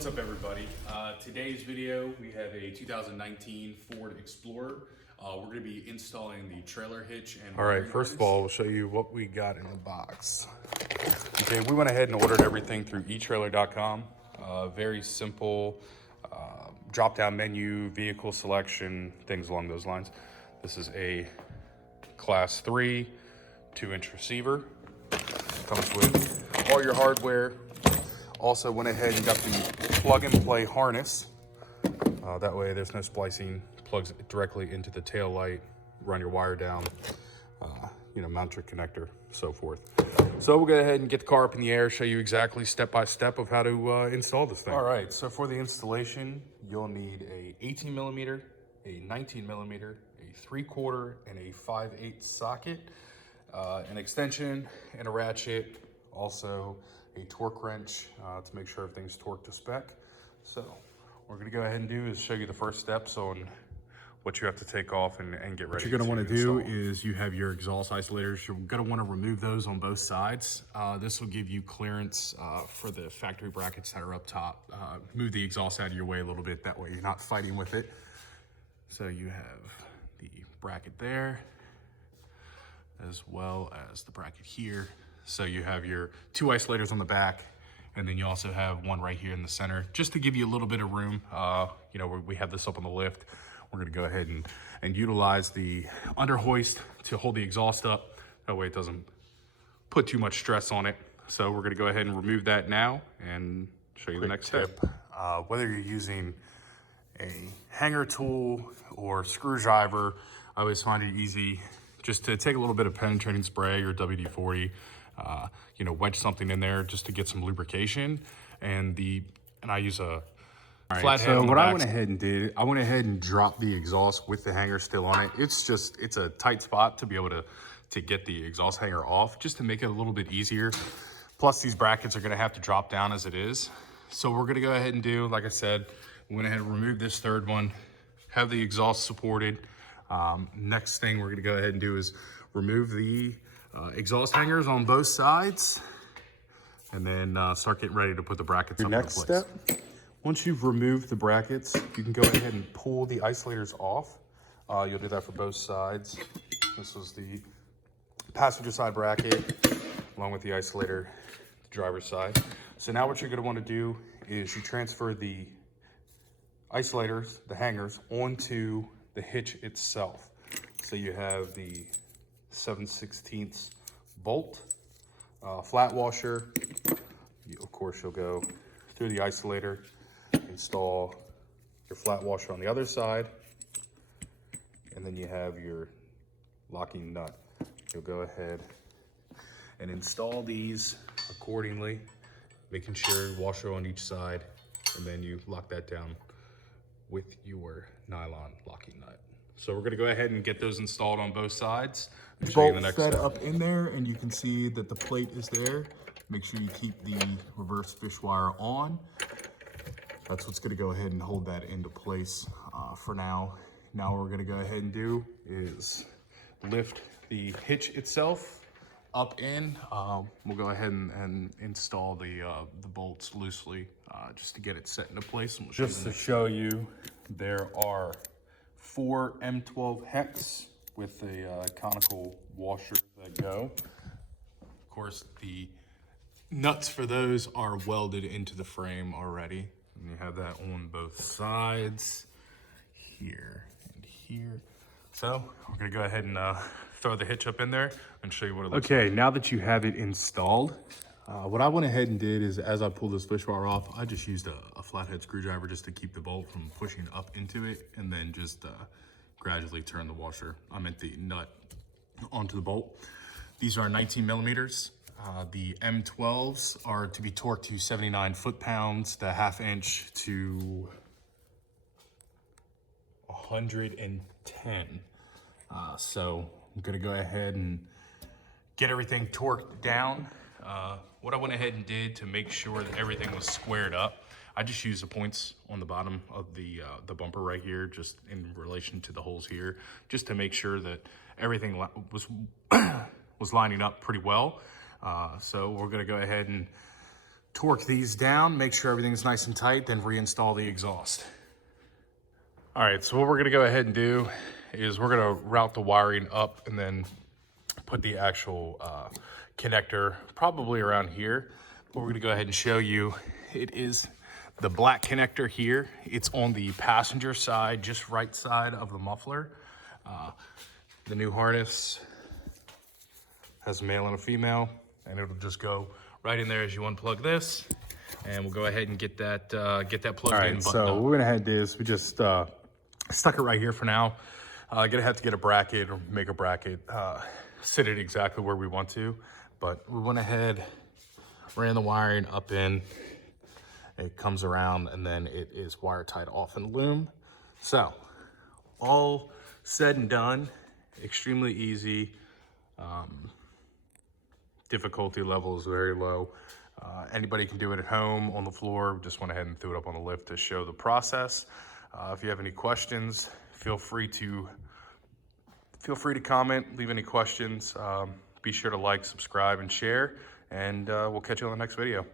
What's up, everybody? Today's video, we have a 2019 Ford Explorer. We're going to be installing the trailer hitch and all right, first of all, we'll show you what we got in the box. Okay, we went ahead and ordered everything through eTrailer.com. Very simple drop-down menu, vehicle selection, things along those lines. This is a Class 3 2-inch receiver. Comes with all your hardware. Also went ahead and got the plug-and-play harness. That way there's no splicing. Plugs directly into the tail light, run your wire down, mount your connector, so forth. So we'll go ahead and get the car up in the air, show you exactly step-by-step of how to install this thing. All right, so for the installation, you'll need a 18 millimeter, a 19 millimeter, a 3/4, and a 5/8 socket, an extension and a ratchet, also a torque wrench to make sure everything's torqued to spec. So what we're gonna go ahead and do is show you the first steps on what you have to take off and get ready. What you're gonna wanna do is you have your exhaust isolators. You're gonna wanna remove those on both sides. This will give you clearance for the factory brackets that are up top. Move the exhaust out of your way a little bit. That way you're not fighting with it. So you have the bracket there, as well as the bracket here. So you have your 2 isolators on the back, and then you also have one right here in the center, just to give you a little bit of room. We have this up on the lift. We're gonna go ahead and utilize the under hoist to hold the exhaust up. That way it doesn't put too much stress on it. So we're gonna go ahead and remove that now and show you the next step. Whether you're using a hanger tool or screwdriver, I always find it easy just to take a little bit of penetrating spray or WD-40, wedge something in there just to get some lubrication. And I use a flathead. So what I went ahead and did, I went ahead and dropped the exhaust with the hanger still on it. It's a tight spot to be able to get the exhaust hanger off, just to make it a little bit easier. Plus these brackets are gonna have to drop down as it is. So we're gonna go ahead and do, like I said, we went ahead and remove this third one, have the exhaust supported. Next thing we're gonna go ahead and do is remove the exhaust hangers on both sides, and then start getting ready to put the brackets up in place. Next step, once you've removed the brackets, you can go ahead and pull the isolators off. You'll do that for both sides. This was the passenger side bracket, along with the isolator, the driver's side. So now what you're gonna wanna do is you transfer the isolators, the hangers, onto the hitch itself. So you have the 7/16 bolt, flat washer. Of course, you'll go through the isolator, install your flat washer on the other side, and then you have your locking nut. You'll go ahead and install these accordingly, making sure washer on each side, and then you lock that down with your nylon locking nut. So we're gonna go ahead and get those installed on both sides. The bolt fed up in there, and you can see that the plate is there. Make sure you keep the reverse fish wire on. That's what's gonna go ahead and hold that into place for now. Now what we're gonna go ahead and do is lift the hitch itself up in. We'll go ahead and install the bolts loosely just to get it set into place. And just to show you, there are 4 M12 hex with a conical washer that go. Of course, the nuts for those are welded into the frame already. And you have that on both sides, here and here. So we're gonna go ahead and throw the hitch up in there and show you what it looks like. Okay, now that you have it installed, what I went ahead and did is, as I pulled this fish wire off, I just used a flathead screwdriver just to keep the bolt from pushing up into it, and then just gradually turn the the nut onto the bolt. These are 19 millimeters. The M12s are to be torqued to 79 foot-pounds, the 1/2 inch to 110. So I'm gonna go ahead and get everything torqued down. What I went ahead and did to make sure that everything was squared up, I just used the points on the bottom of the bumper right here, just in relation to the holes here, just to make sure that everything was lining up pretty well. So we're gonna go ahead and torque these down, make sure everything's nice and tight, then reinstall the exhaust. All right, so what we're gonna go ahead and do is we're gonna route the wiring up and then put the actual connector probably around here. But we're gonna go ahead and show you, it is the black connector here. It's on the passenger side, just right side of the muffler. The new harness has a male and a female, and it'll just go right in there as you unplug this. And we'll go ahead and get that plugged in. So what we're gonna head do is we just stuck it right here for now. Gonna have to get a bracket or make a bracket, sit it exactly where we want to. But we went ahead, ran the wiring up in, it comes around, and then it is wire tied off in the loom. So all said and done, extremely easy. Difficulty level is very low. Anybody can do it at home, on the floor. Just went ahead and threw it up on the lift to show the process. If you have any questions, feel free to comment, leave any questions. Be sure to like, subscribe, and share, and we'll catch you on the next video.